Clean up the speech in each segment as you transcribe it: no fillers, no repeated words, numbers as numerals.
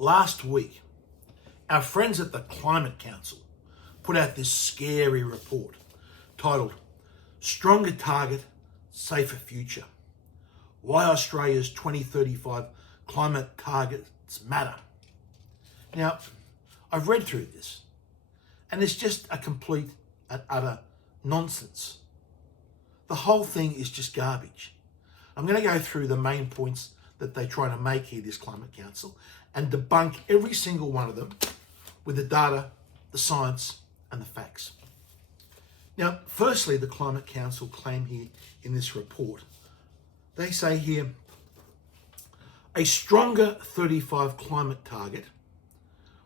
last week, our friends at the Climate Council put out this scary report titled Stronger Target, Safer Future. Why Australia's 2035 climate targets matter. Now, I've read through this and it's just a complete and utter nonsense. The whole thing is just garbage. I'm going to go through the main points that they're trying to make here, this Climate Council, and debunk every single one of them with the data, the science, and the facts. Now, firstly, the Climate Council claim here in this report, they say here, a stronger 35 climate target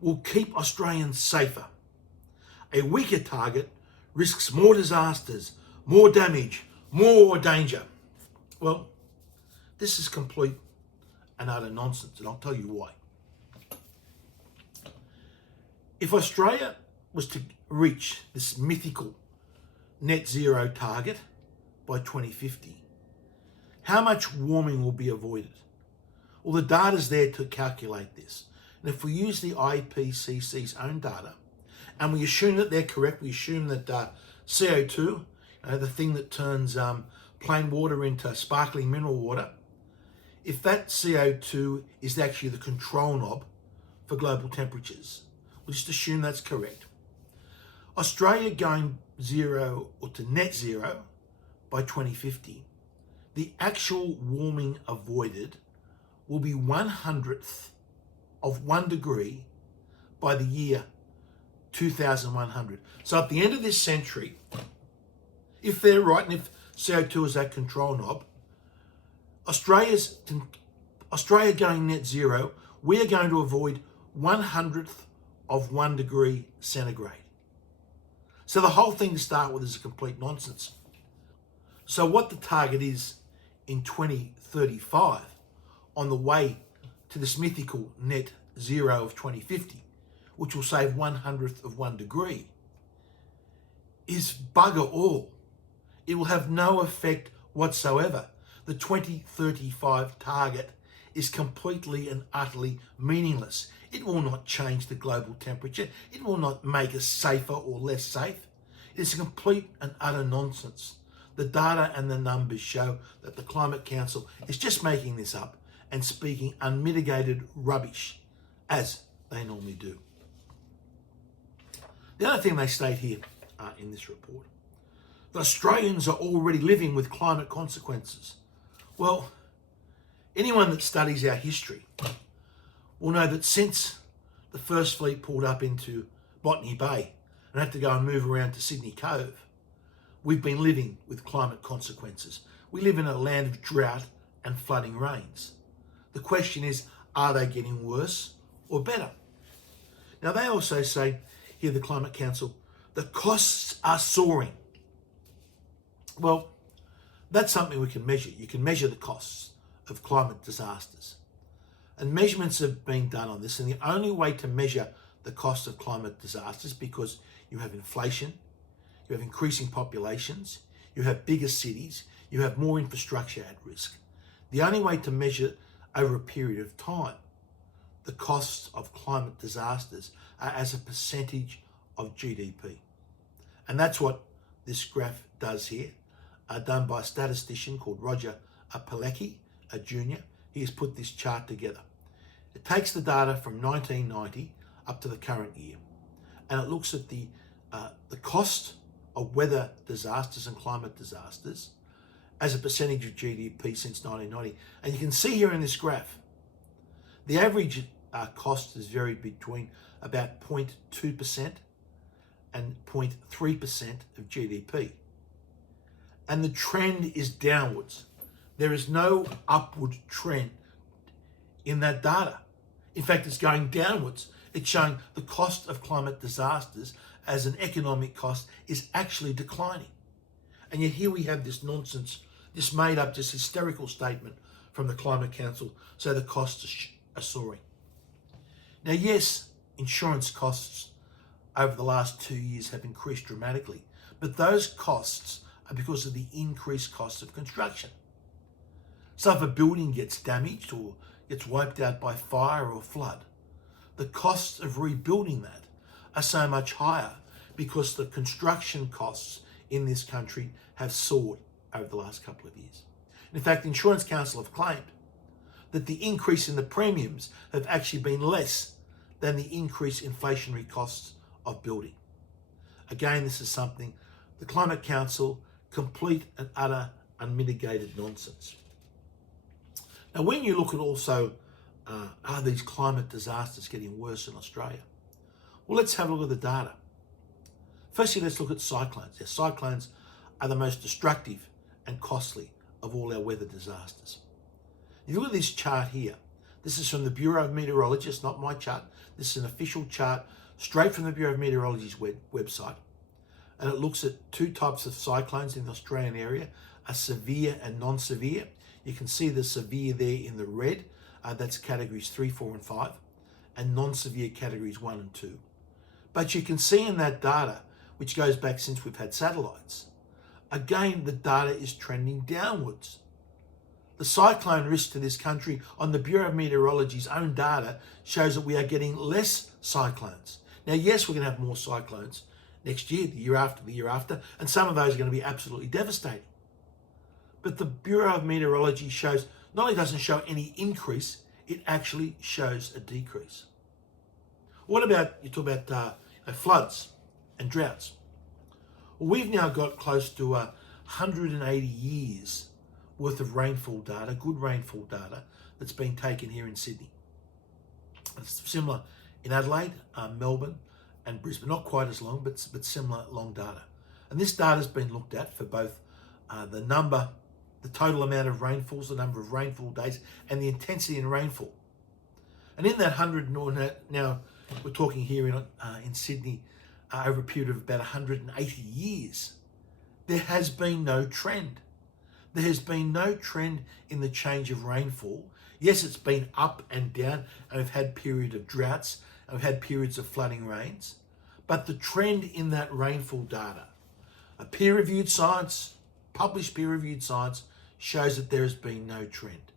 will keep Australians safer. A weaker target risks more disasters, more damage, more danger. Well, this is complete and utter nonsense, and I'll tell you why. If Australia was to reach this mythical net zero target by 2050, how much warming will be avoided? Well, the data's there to calculate this. And if we use the IPCC's own data, and we assume that they're correct, we assume that CO2, the thing that turns plain water into sparkling mineral water, if that CO2 is actually the control knob for global temperatures, we'll just assume that's correct. Australia going zero or to net zero by 2050, the actual warming avoided will be 1/100th of 1 degree by the year 2100. So at the end of this century, if they're right and if CO2 is that control knob, Australia going net zero, we are going to avoid 1/100th of 1 degree centigrade. So the whole thing to start with is a complete nonsense. So what the target is in 2035 on the way to this mythical net zero of 2050, which will save 1/100th of 1 degree, is bugger all. It will have no effect whatsoever. The 2035 target is completely and utterly meaningless. It will not change the global temperature. It will not make us safer or less safe. It is a complete and utter nonsense. The data and the numbers show that the Climate Council is just making this up and speaking unmitigated rubbish, as they normally do. The other thing they state here in this report, that Australians are already living with climate consequences. Well, anyone that studies our history will know that since the first fleet pulled up into Botany Bay and had to go and move around to Sydney Cove, we've been living with climate consequences. We live in a land of drought and flooding rains. The question is, are they getting worse or better? Now, they also say here, the Climate Council, the costs are soaring. Well, that's something we can measure. You can measure the costs of climate disasters. And measurements have been done on this. And the only way to measure the cost of climate disasters, because you have inflation, you have increasing populations, you have bigger cities, you have more infrastructure at risk. The only way to measure over a period of time the costs of climate disasters are as a percentage of GDP. And that's what this graph does here, done by a statistician called Roger Pilecki, a junior. He has put this chart together. It takes the data from 1990 up to the current year, and it looks at the cost of weather disasters and climate disasters as a percentage of GDP since 1990. And you can see here in this graph, the average cost has varied between about 0.2% and 0.3% of GDP. And the trend is downwards. There is no upward trend in that data. In fact, it's going downwards. It's showing the cost of climate disasters as an economic cost is actually declining. And yet here we have this nonsense, this made up, this hysterical statement from the Climate Council, so the costs are soaring. Now, yes, insurance costs over the last 2 years have increased dramatically, but those costs are because of the increased cost of construction. So if a building gets damaged or gets wiped out by fire or flood, the costs of rebuilding that are so much higher because the construction costs in this country have soared over the last couple of years. In fact, the Insurance Council have claimed that the increase in the premiums have actually been less than the increased inflationary costs of building. Again, this is something the Climate Council, complete and utter unmitigated nonsense. Now, when you look at also, are these climate disasters getting worse in Australia? Well, let's have a look at the data. Firstly, let's look at cyclones. Yeah, cyclones are the most destructive and costly of all our weather disasters. If you look at this chart here, this is from the Bureau of Meteorology, it's not my chart. This is an official chart straight from the Bureau of Meteorology's website. And it looks at two types of cyclones in the Australian area, a severe and non-severe. You can see the severe there in the red, that's categories 3, 4 and 5, and non-severe categories 1 and 2. But you can see in that data, which goes back since we've had satellites, again, the data is trending downwards. The cyclone risk to this country on the Bureau of Meteorology's own data shows that we are getting less cyclones. Now, yes, we're going to have more cyclones next year, the year after, and some of those are going to be absolutely devastating. But the Bureau of Meteorology shows, not only doesn't show any increase, it actually shows a decrease. What about, you talk about floods and droughts. Well, we've now got close to 180 years worth of rainfall data, good rainfall data, that's been taken here in Sydney. It's similar in Adelaide, Melbourne and Brisbane. Not quite as long, but similar long data. And this data has been looked at for both the total amount of rainfalls, the number of rainfall days, and the intensity in rainfall. And in that 100, now we're talking here in Sydney, over a period of about 180 years, there has been no trend. There has been no trend in the change of rainfall. Yes, it's been up and down, and we've had periods of droughts, and we've had periods of flooding rains. But the trend in that rainfall data, a peer-reviewed science, published peer-reviewed science, shows that there has been no trend.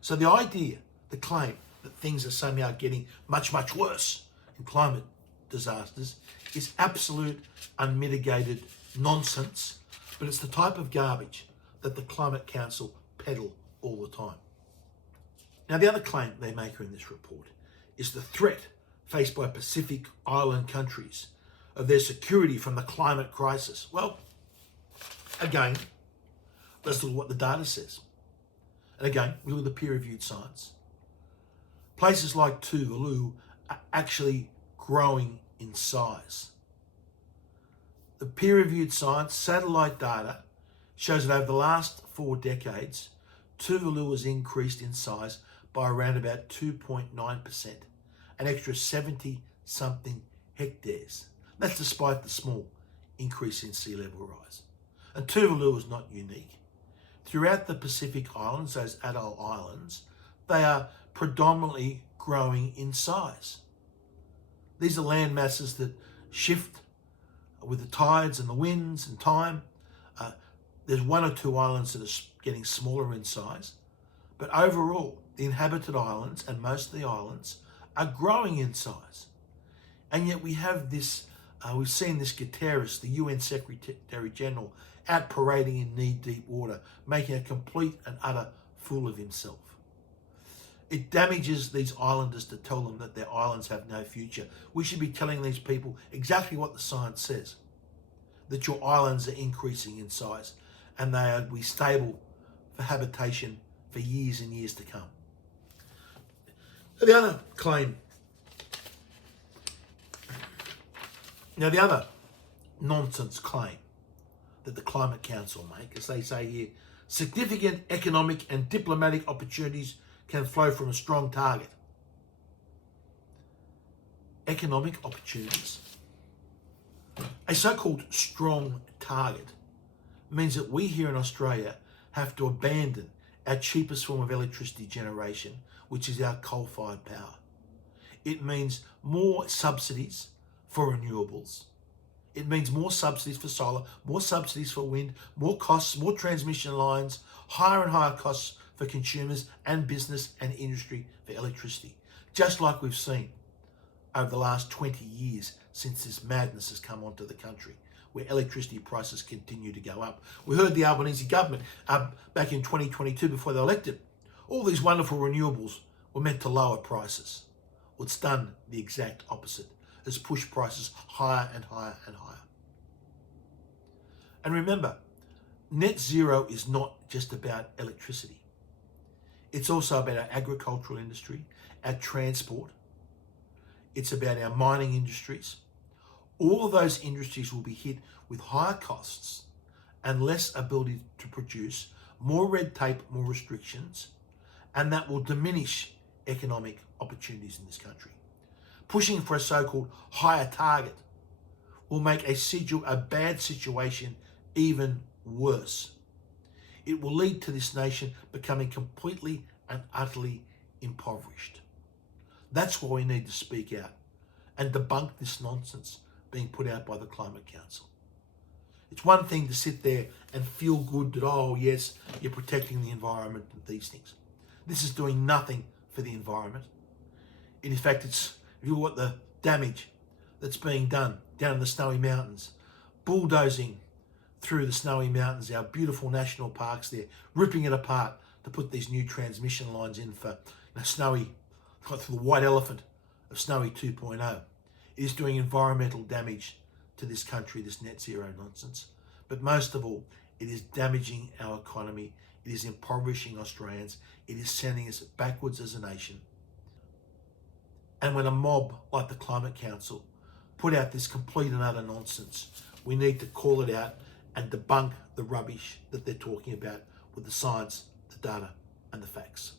So the idea, the claim that things are somehow getting much, much worse in climate disasters is absolute, unmitigated nonsense, but it's the type of garbage that the Climate Council peddle all the time. Now, the other claim they make in this report is the threat faced by Pacific Island countries of their security from the climate crisis. Well, again, let's look at what the data says. And again, we look at the peer-reviewed science. Places like Tuvalu are actually growing in size. The peer-reviewed science satellite data shows that over the last 4 decades, Tuvalu has increased in size by around about 2.9%, an extra 70-something hectares. That's despite the small increase in sea level rise. And Tuvalu is not unique. Throughout the Pacific Islands, those atoll islands, they are predominantly growing in size. These are land masses that shift with the tides and the winds and time. There's 1 or 2 islands that are getting smaller in size, but overall, the inhabited islands and most of the islands are growing in size. And yet we have this, we've seen this Guterres, the UN Secretary General, out parading in knee-deep water, making a complete and utter fool of himself. It damages these islanders to tell them that their islands have no future. We should be telling these people exactly what the science says, that your islands are increasing in size and they are be stable for habitation for years and years to come. The other claim, now the other nonsense claim that the Climate Council make, as they say here, significant economic and diplomatic opportunities can flow from a strong target. Economic opportunities. A so-called strong target means that we here in Australia have to abandon our cheapest form of electricity generation, which is our coal-fired power. It means more subsidies for renewables. It means more subsidies for solar, more subsidies for wind, more costs, more transmission lines, higher and higher costs for consumers and business and industry for electricity. Just like we've seen over the last 20 years since this madness has come onto the country, where electricity prices continue to go up. We heard the Albanese government back in 2022 before they were elected. All these wonderful renewables were meant to lower prices. Well, it's done the exact opposite. It's pushed prices higher and higher and higher. And remember, net zero is not just about electricity. It's also about our agricultural industry, our transport. It's about our mining industries. All of those industries will be hit with higher costs and less ability to produce, more red tape, more restrictions, and that will diminish economic opportunities in this country. Pushing for a so-called higher target will make a bad situation even worse. It will lead to this nation becoming completely and utterly impoverished. That's why we need to speak out and debunk this nonsense being put out by the Climate Council. It's one thing to sit there and feel good that, oh yes, you're protecting the environment and these things. This is doing nothing for the environment. In fact, if you look at the damage that's being done down in the Snowy Mountains, bulldozing through the Snowy Mountains, our beautiful national parks there, ripping it apart to put these new transmission lines in for Snowy, the white elephant of Snowy 2.0. It is doing environmental damage to this country, this net zero nonsense. But most of all, it is damaging our economy. It is impoverishing Australians. It is sending us backwards as a nation. And when a mob like the Climate Council put out this complete and utter nonsense, we need to call it out and debunk the rubbish that they're talking about with the science, the data, and the facts.